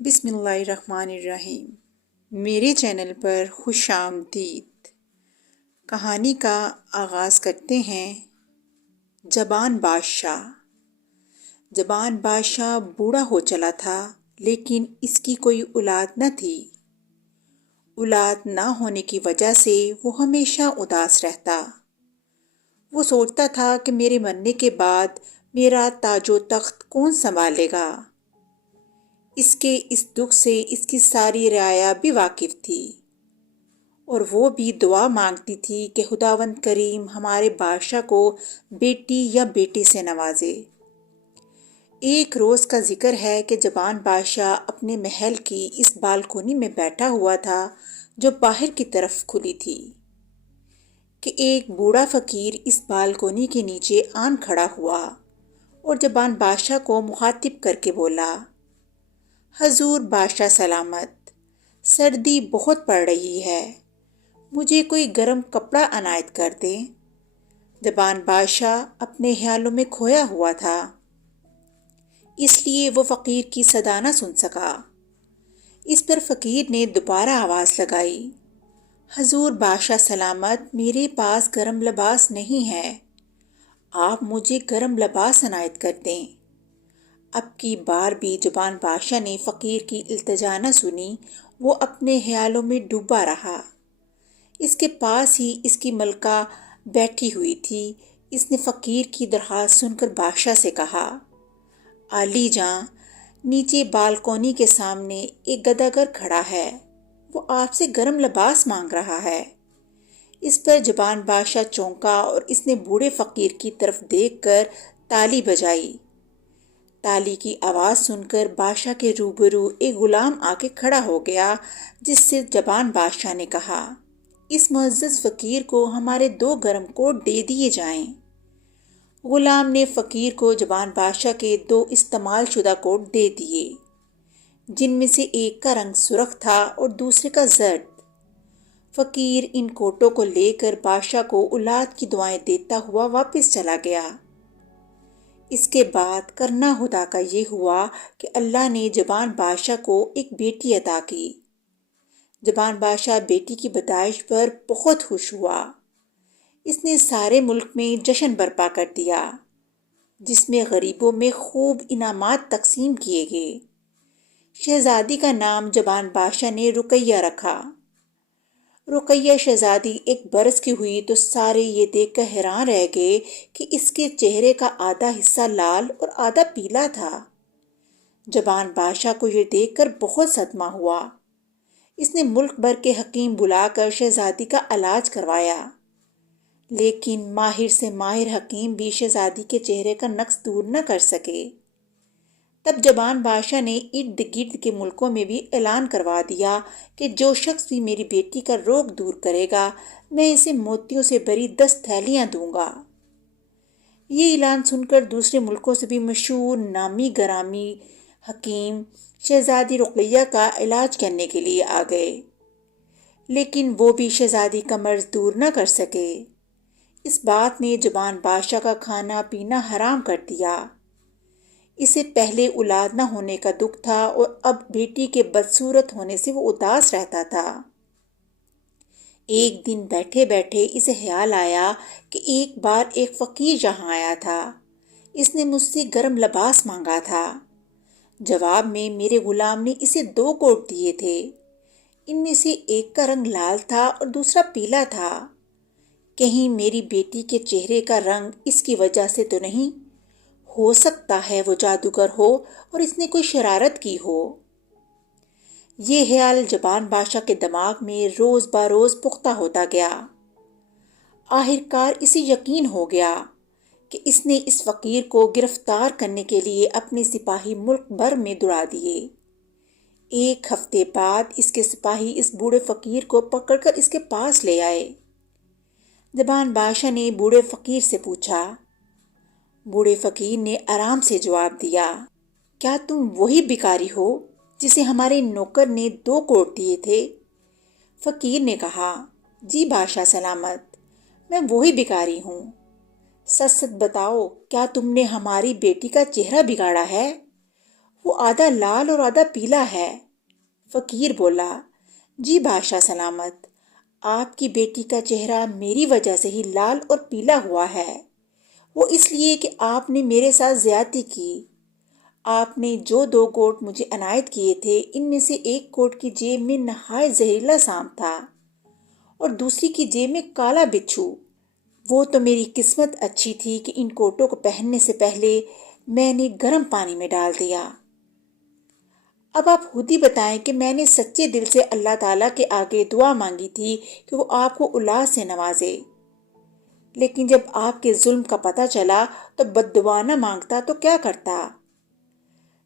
بسم اللہ الرحمن الرحیم۔ میرے چینل پر خوش آمدید۔ کہانی کا آغاز کرتے ہیں۔ جبان بادشاہ۔ جبان بادشاہ بوڑھا ہو چلا تھا، لیکن اس کی کوئی اولاد نہ تھی۔ اولاد نہ ہونے کی وجہ سے وہ ہمیشہ اداس رہتا۔ وہ سوچتا تھا کہ میرے مرنے کے بعد میرا تاج و تخت کون سنبھالے گا۔ اس کے اس دکھ سے اس کی ساری رعایا بھی واقف تھی، اور وہ بھی دعا مانگتی تھی کہ خداوند کریم ہمارے بادشاہ کو بیٹی یا بیٹے سے نوازے۔ ایک روز کا ذکر ہے کہ جبان بادشاہ اپنے محل کی اس بالکونی میں بیٹھا ہوا تھا جو باہر کی طرف کھلی تھی، کہ ایک بوڑھا فقیر اس بالکونی کے نیچے آن کھڑا ہوا اور جبان بادشاہ کو مخاطب کر کے بولا، حضور بادشاہ سلامت، سردی بہت پڑ رہی ہے، مجھے کوئی گرم کپڑا عنایت کر دیں۔ جبان بادشاہ اپنے خیالوں میں کھویا ہوا تھا، اس لیے وہ فقیر کی صدا نہ سن سکا۔ اس پر فقیر نے دوبارہ آواز لگائی، حضور بادشاہ سلامت، میرے پاس گرم لباس نہیں ہے، آپ مجھے گرم لباس عنایت کر دیں۔ اب کی بار بھی جبان بادشاہ نے فقیر کی التجا نہ سنی، وہ اپنے خیالوں میں ڈوبا رہا۔ اس کے پاس ہی اس کی ملکہ بیٹھی ہوئی تھی۔ اس نے فقیر کی درخواست سن کر بادشاہ سے کہا، عالی جاں، نیچے بالکونی کے سامنے ایک گداگر کھڑا ہے، وہ آپ سے گرم لباس مانگ رہا ہے۔ اس پر جبان بادشاہ چونکا اور اس نے بوڑھے فقیر کی طرف دیکھ کر تالی بجائی۔ تالی کی آواز سن کر بادشاہ کے روبرو ایک غلام آ کے کھڑا ہو گیا، جس سے جبان بادشاہ نے کہا، اس معزز فقیر کو ہمارے 2 گرم کوٹ دے دیے جائیں۔ غلام نے فقیر کو جبان بادشاہ کے 2 استعمال شدہ کوٹ دے دیے، جن میں سے ایک کا رنگ سرخ تھا اور دوسرے کا زرد۔ فقیر ان کوٹوں کو لے کر بادشاہ کو اولاد کی دعائیں دیتا ہوا واپس چلا گیا۔ اس کے بعد کرنا خدا کا یہ ہوا کہ اللہ نے جبان بادشاہ کو ایک بیٹی عطا کی۔ جبان بادشاہ بیٹی کی پیدائش پر بہت خوش ہوا۔ اس نے سارے ملک میں جشن برپا کر دیا، جس میں غریبوں میں خوب انعامات تقسیم کیے گئے۔ شہزادی کا نام جبان بادشاہ نے رقیہ رکھا۔ رقیہ شہزادی 1 برس کی ہوئی تو سارے یہ دیکھ کر حیران رہ گئے کہ اس کے چہرے کا آدھا حصہ لال اور آدھا پیلا تھا۔ جبان بادشاہ کو یہ دیکھ کر بہت صدمہ ہوا۔ اس نے ملک بھر کے حکیم بلا کر شہزادی کا علاج کروایا، لیکن ماہر سے ماہر حکیم بھی شہزادی کے چہرے کا نقص دور نہ کر سکے۔ تب جبان بادشاہ نے ارد گرد کے ملکوں میں بھی اعلان کروا دیا کہ جو شخص بھی میری بیٹی کا روگ دور کرے گا، میں اسے موتیوں سے بھری 10 تھیلیاں دوں گا۔ یہ اعلان سن کر دوسرے ملکوں سے بھی مشہور نامی گرامی حکیم شہزادی رقیہ کا علاج کرنے کے لیے آ گئے، لیکن وہ بھی شہزادی کا مرض دور نہ کر سکے۔ اس بات نے جبان بادشاہ کا کھانا پینا حرام کر دیا۔ اسے پہلے اولاد نہ ہونے کا دکھ تھا اور اب بیٹی کے بدصورت ہونے سے وہ اداس رہتا تھا۔ ایک دن بیٹھے بیٹھے اسے خیال آیا کہ ایک بار ایک فقیر یہاں آیا تھا، اس نے مجھ سے گرم لباس مانگا تھا۔ جواب میں میرے غلام نے اسے 2 کوٹ دیے تھے، ان میں سے ایک کا رنگ لال تھا اور دوسرا پیلا تھا۔ کہیں میری بیٹی کے چہرے کا رنگ اس کی وجہ سے تو نہیں؟ ہو سکتا ہے وہ جادوگر ہو اور اس نے کوئی شرارت کی ہو۔ یہ خیال جبان بادشاہ کے دماغ میں روز بروز پختہ ہوتا گیا۔ آخرکار اسے یقین ہو گیا کہ اس نے اس فقیر کو گرفتار کرنے کے لیے اپنے سپاہی ملک بھر میں دوڑا دیے۔ 1 ہفتے بعد اس کے سپاہی اس بوڑھے فقیر کو پکڑ کر اس کے پاس لے آئے۔ جبان بادشاہ نے بوڑھے فقیر سے پوچھا۔ بوڑھے فقیر نے آرام سے جواب دیا، کیا تم وہی بھکاری ہو جسے ہمارے نوکر نے 2 کوٹ دیے تھے؟ فقیر نے کہا، جی بادشاہ سلامت، میں وہی بھکاری ہوں۔ سچ سچ بتاؤ، کیا تم نے ہماری بیٹی کا چہرہ بگاڑا ہے؟ وہ آدھا لال اور آدھا پیلا ہے۔ فقیر بولا، جی بادشاہ سلامت، آپ کی بیٹی کا چہرہ میری وجہ سے ہی لال اور پیلا ہوا ہے۔ وہ اس لیے کہ آپ نے میرے ساتھ زیادتی کی۔ آپ نے جو 2 گوٹ مجھے عنایت کیے تھے، ان میں سے ایک گوٹ کی جیب میں نہایت زہریلا سانپ تھا اور دوسری کی جیب میں کالا بچھو۔ وہ تو میری قسمت اچھی تھی کہ ان کوٹوں کو پہننے سے پہلے میں نے گرم پانی میں ڈال دیا۔ اب آپ خود ہی بتائیں کہ میں نے سچے دل سے اللہ تعالیٰ کے آگے دعا مانگی تھی کہ وہ آپ کو اولاد سے نوازے، لیکن جب آپ کے ظلم کا پتہ چلا تو بد دعا نہ مانگتا تو کیا کرتا؟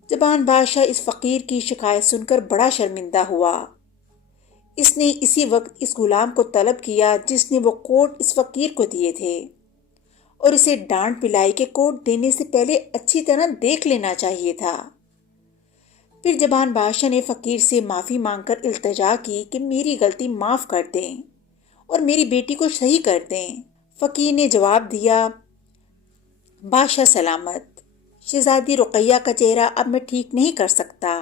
جبان بادشاہ اس فقیر کی شکایت سن کر بڑا شرمندہ ہوا۔ اس نے اسی وقت اس غلام کو طلب کیا جس نے وہ کوٹ اس فقیر کو دیے تھے، اور اسے ڈانٹ پلائی کہ کوٹ دینے سے پہلے اچھی طرح دیکھ لینا چاہیے تھا۔ پھر جبان بادشاہ نے فقیر سے معافی مانگ کر التجا کی کہ میری غلطی معاف کر دیں اور میری بیٹی کو صحیح کر دیں۔ فقیر نے جواب دیا، بادشاہ سلامت، شہزادی رقیہ کا چہرہ اب میں ٹھیک نہیں کر سکتا،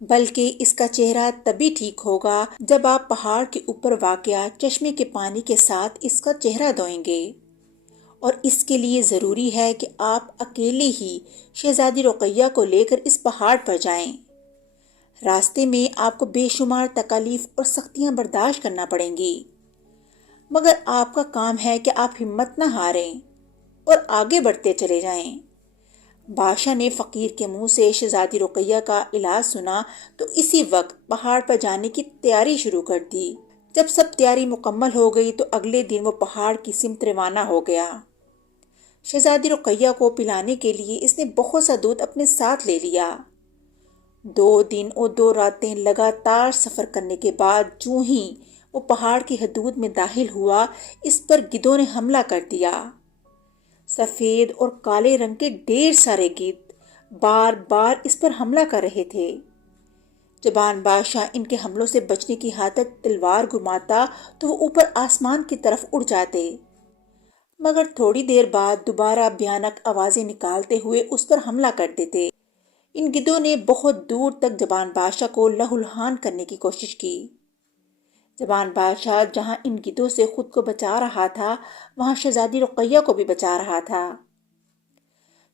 بلکہ اس کا چہرہ تبھی ٹھیک ہوگا جب آپ پہاڑ کے اوپر واقع چشمے کے پانی کے ساتھ اس کا چہرہ دھوئیں گے، اور اس کے لیے ضروری ہے کہ آپ اکیلے ہی شہزادی رقیہ کو لے کر اس پہاڑ پر جائیں۔ راستے میں آپ کو بے شمار تکالیف اور سختیاں برداشت کرنا پڑیں گی، مگر آپ کا کام ہے کہ آپ ہمت نہ ہاریں اور آگے بڑھتے چلے جائیں۔ بادشاہ نے فقیر کے منہ سے شہزادی رقیہ کا علاج سنا تو اسی وقت پہاڑ پر جانے کی تیاری شروع کر دی۔ جب سب تیاری مکمل ہو گئی تو اگلے دن وہ پہاڑ کی سمت روانہ ہو گیا۔ شہزادی رقیہ کو پلانے کے لیے اس نے بہت سا دودھ اپنے ساتھ لے لیا۔ 2 دن اور 2 راتیں لگاتار سفر کرنے کے بعد جو ہی وہ پہاڑ کی حدود میں داخل ہوا، اس پر گدھوں نے حملہ کر دیا۔ سفید اور کالے رنگ کے ڈھیر سارے گدھ بار بار اس پر حملہ کر رہے تھے۔ جبان بادشاہ ان کے حملوں سے بچنے کی حالت تلوار گھماتا تو وہ اوپر آسمان کی طرف اڑ جاتے، مگر تھوڑی دیر بعد دوبارہ بھیانک آوازیں نکالتے ہوئے اس پر حملہ کر دیتے۔ ان گدھوں نے بہت دور تک جبان بادشاہ کو لہولہان کرنے کی کوشش کی۔ جبان بادشاہ جہاں ان گدھوں سے خود کو بچا رہا تھا، وہاں شہزادی رقیہ کو بھی بچا رہا تھا۔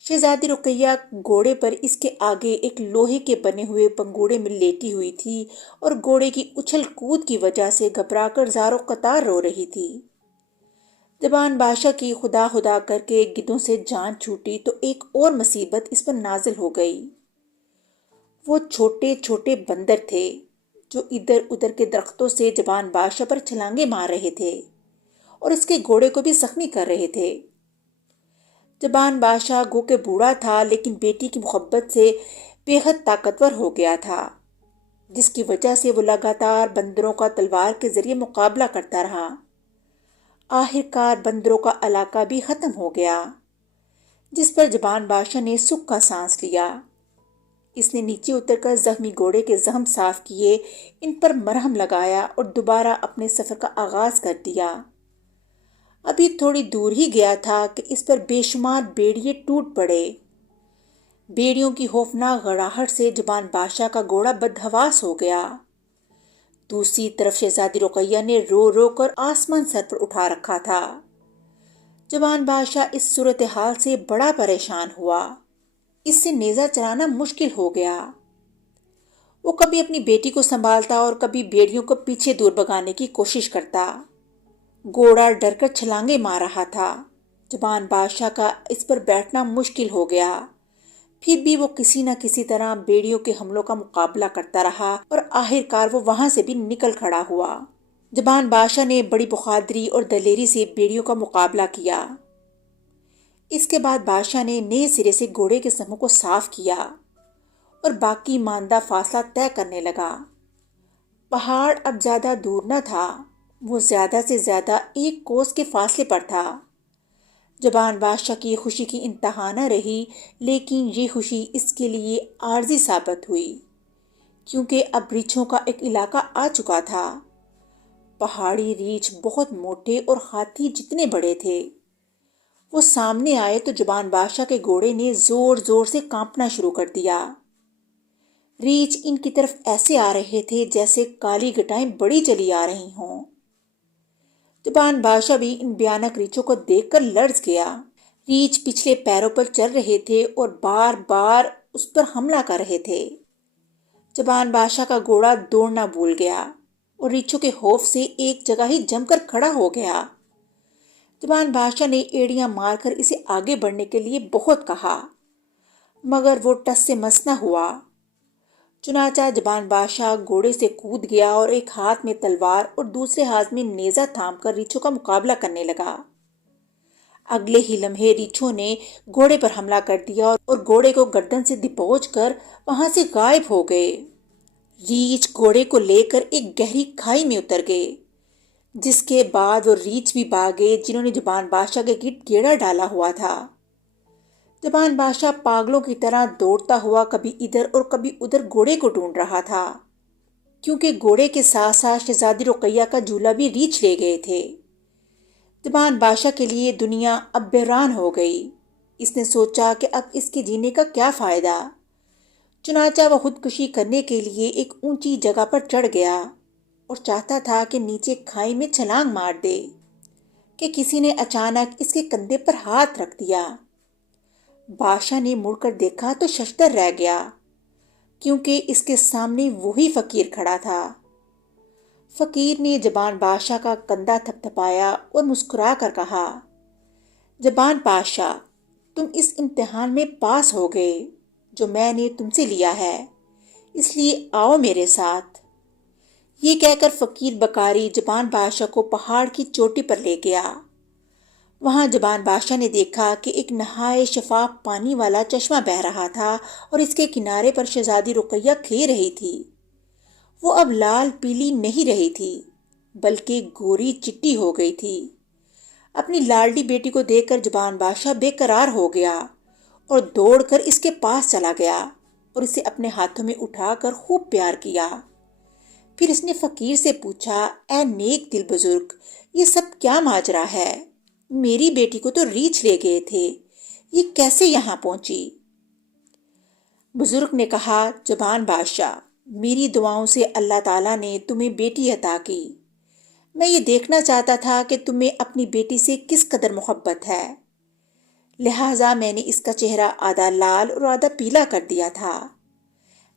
شہزادی رقیہ گھوڑے پر اس کے آگے ایک لوہے کے بنے ہوئے پنگوڑے میں لیٹی ہوئی تھی اور گھوڑے کی اچھل کود کی وجہ سے گھبرا کر زاروں قطار رو رہی تھی۔ جبان بادشاہ کی خدا خدا کر کے گدھوں سے جان چھوٹی تو ایک اور مصیبت اس پر نازل ہو گئی۔ وہ چھوٹے چھوٹے بندر تھے جو ادھر ادھر کے درختوں سے جبان بادشاہ پر چھلانگے مار رہے تھے اور اس کے گھوڑے کو بھی زخمی کر رہے تھے۔ جبان بادشاہ گو کہ بوڑھا تھا لیکن بیٹی کی محبت سے بے حد طاقتور ہو گیا تھا، جس کی وجہ سے وہ لگاتار بندروں کا تلوار کے ذریعے مقابلہ کرتا رہا۔ آخر کار بندروں کا علاقہ بھی ختم ہو گیا، جس پر جبان بادشاہ نے سکھ کا سانس لیا۔ اس نے نیچے اتر کر زخمی گھوڑے کے زخم صاف کیے، ان پر مرہم لگایا اور دوبارہ اپنے سفر کا آغاز کر دیا۔ ابھی تھوڑی دور ہی گیا تھا کہ اس پر بے شمار بیڑیے ٹوٹ پڑے۔ بیڑیوں کی خوفناک گڑاہٹ سے جبان بادشاہ کا گھوڑا بدحواس ہو گیا۔ دوسری طرف شہزادی رقیہ نے رو رو کر آسمان سر پر اٹھا رکھا تھا۔ جبان بادشاہ اس صورتحال سے بڑا پریشان ہوا۔ اس سے نیزہ چلانا مشکل ہو گیا۔ وہ کبھی اپنی بیٹی کو سنبھالتا اور کبھی بیڑیوں کو پیچھے دور بھگانے کی کوشش کرتا۔ گھوڑا ڈر کر چھلانگے مار رہا تھا۔ جبان بادشاہ کا اس پر بیٹھنا مشکل ہو گیا، پھر بھی وہ کسی نہ کسی طرح بیڑیوں کے حملوں کا مقابلہ کرتا رہا اور آخر کار وہ وہاں سے بھی نکل کھڑا ہوا۔ جبان بادشاہ نے بڑی بہادری اور دلیری سے بیڑیوں کا مقابلہ کیا۔ اس کے بعد بادشاہ نے نئے سرے سے گھوڑے کے سموں کو صاف کیا اور باقی ماندہ فاصلہ طے کرنے لگا۔ پہاڑ اب زیادہ دور نہ تھا، وہ زیادہ سے زیادہ 1 کوس کے فاصلے پر تھا۔ جبان بادشاہ کی خوشی کی انتہا نہ رہی، لیکن یہ خوشی اس کے لیے عارضی ثابت ہوئی، کیونکہ اب ریچھوں کا ایک علاقہ آ چکا تھا۔ پہاڑی ریچھ بہت موٹے اور ہاتھی جتنے بڑے تھے۔ وہ سامنے آئے تو جبان بادشاہ کے گھوڑے نے زور زور سے کانپنا شروع کر دیا۔ ریچھ ان کی طرف ایسے آ رہے تھے جیسے کالی گٹائیں بڑی چلی آ رہی ہوں۔ زبان بادشاہ بھی ان بھیانک ریچھوں کو دیکھ کر لرز گیا۔ ریچھ پچھلے پیروں پر چل رہے تھے اور بار بار اس پر حملہ کر رہے تھے۔ زبان بادشاہ کا گھوڑا دوڑنا بھول گیا اور ریچھوں کے خوف سے ایک جگہ ہی جم کر کھڑا ہو گیا۔ زبان بادشاہ نے ایڑیاں مار کر اسے آگے بڑھنے کے لیے بہت کہا، مگر وہ ٹس سے مس نہ ہوا۔ چنانچہ زبان بادشاہ گھوڑے سے کود گیا اور ایک ہاتھ میں تلوار اور دوسرے ہاتھ میں نیزہ تھام کر ریچھوں کا مقابلہ کرنے لگا۔ اگلے ہی لمحے ریچھوں نے گھوڑے پر حملہ کر دیا اور گھوڑے کو گردن سے دبوچ کر وہاں سے غائب ہو گئے۔ ریچھ گھوڑے کو لے کر ایک گہری کھائی میں اتر گئے، جس کے بعد وہ ریچھ بھی بھاگے جنہوں نے زبان بادشاہ کے گرد گھیرا ڈالا ہوا تھا۔ زبان بادشاہ پاگلوں کی طرح دوڑتا ہوا کبھی ادھر اور کبھی ادھر گھوڑے کو ڈھونڈ رہا تھا، کیونکہ گھوڑے کے ساتھ ساتھ شہزادی رقیہ کا جھولا بھی ریچھ لے گئے تھے۔ زبان بادشاہ کے لیے دنیا اب ویران ہو گئی۔ اس نے سوچا کہ اب اس کے جینے کا کیا فائدہ۔ چنانچہ وہ خودکشی کرنے کے لیے ایک اونچی جگہ پر چڑھ گیا اور چاہتا تھا کہ نیچے کھائی میں چھلانگ مار دے کہ کسی نے اچانک اس کے کندھے پر ہاتھ رکھ دیا۔ بادشاہ نے مڑ کر دیکھا تو ششدر رہ گیا، کیونکہ اس کے سامنے وہی فقیر کھڑا تھا۔ فقیر نے زبان بادشاہ کا کندھا تھپ تھپایا اور مسکرا کر کہا، زبان بادشاہ، تم اس امتحان میں پاس ہو گئے جو میں نے تم سے لیا ہے، اس لیے آؤ میرے ساتھ۔ یہ کہہ کر فقیر بکاری زبان بادشاہ کو پہاڑ کی چوٹی پر لے گیا۔ وہاں زبان بادشاہ نے دیکھا کہ ایک نہایت شفاف پانی والا چشمہ بہہ رہا تھا اور اس کے کنارے پر شہزادی رقیہ کھیل رہی تھی۔ وہ اب لال پیلی نہیں رہی تھی، بلکہ گوری چٹی ہو گئی تھی۔ اپنی لاڈلی بیٹی کو دیکھ کر زبان بادشاہ بے قرار ہو گیا اور دوڑ کر اس کے پاس چلا گیا اور اسے اپنے ہاتھوں میں اٹھا کر خوب پیار کیا۔ پھر اس نے فقیر سے پوچھا، اے نیک دل بزرگ، یہ سب کیا ماجرا ہے؟ میری بیٹی کو تو ریچھ لے گئے تھے، یہ کیسے یہاں پہنچی؟ بزرگ نے کہا، زبان بادشاہ، میری دعاؤں سے اللہ تعالیٰ نے تمہیں بیٹی عطا کی۔ میں یہ دیکھنا چاہتا تھا کہ تمہیں اپنی بیٹی سے کس قدر محبت ہے، لہٰذا میں نے اس کا چہرہ آدھا لال اور آدھا پیلا کر دیا تھا۔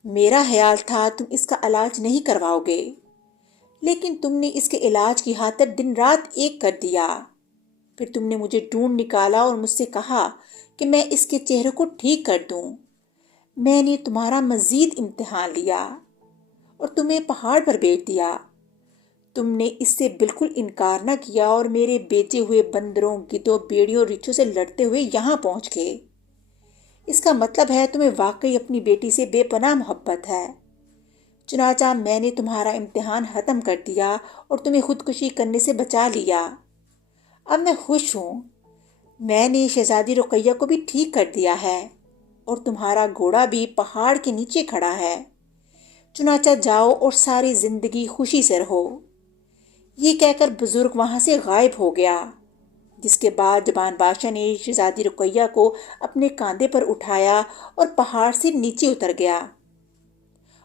میرا خیال تھا تم اس کا علاج نہیں کرواؤ گے، لیکن تم نے اس کے علاج کی خاطر دن رات ایک کر دیا۔ پھر تم نے مجھے ڈھونڈ نکالا اور مجھ سے کہا کہ میں اس کے چہرے کو ٹھیک کر دوں۔ میں نے تمہارا مزید امتحان لیا اور تمہیں پہاڑ پر بھیج دیا۔ تم نے اس سے بالکل انکار نہ کیا اور میرے بیچے ہوئے بندروں، گدھوں، بیڑیوں اور ریچھوں سے لڑتے ہوئے یہاں پہنچ گئے۔ اس کا مطلب ہے تمہیں واقعی اپنی بیٹی سے بے پناہ محبت ہے۔ چنانچہ میں نے تمہارا امتحان ختم کر دیا اور تمہیں خودکشی کرنے سے بچا لیا۔ اب میں خوش ہوں۔ میں نے شہزادی رقیہ کو بھی ٹھیک کر دیا ہے اور تمہارا گھوڑا بھی پہاڑ کے نیچے کھڑا ہے۔ چنانچہ جاؤ اور ساری زندگی خوشی سے رہو۔ یہ کہہ کر بزرگ وہاں سے غائب ہو گیا، جس کے بعد زبان بادشاہ نے شہزادی رقیہ کو اپنے کاندھے پر اٹھایا اور پہاڑ سے نیچے اتر گیا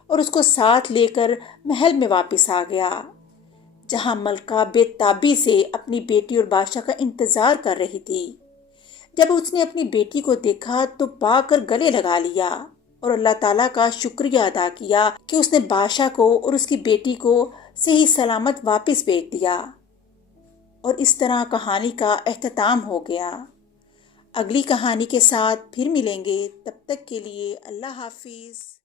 اور اس کو ساتھ لے کر محل میں واپس آ گیا، جہاں ملکہ بے تابی سے اپنی بیٹی اور بادشاہ کا انتظار کر رہی تھی۔ جب اس نے اپنی بیٹی کو دیکھا تو بھاگ کر گلے لگا لیا اور اللہ تعالیٰ کا شکریہ ادا کیا کہ اس نے بادشاہ کو اور اس کی بیٹی کو صحیح سلامت واپس بھیج دیا۔ اور اس طرح کہانی کا اختتام ہو گیا۔ اگلی کہانی کے ساتھ پھر ملیں گے، تب تک کے لیے اللہ حافظ۔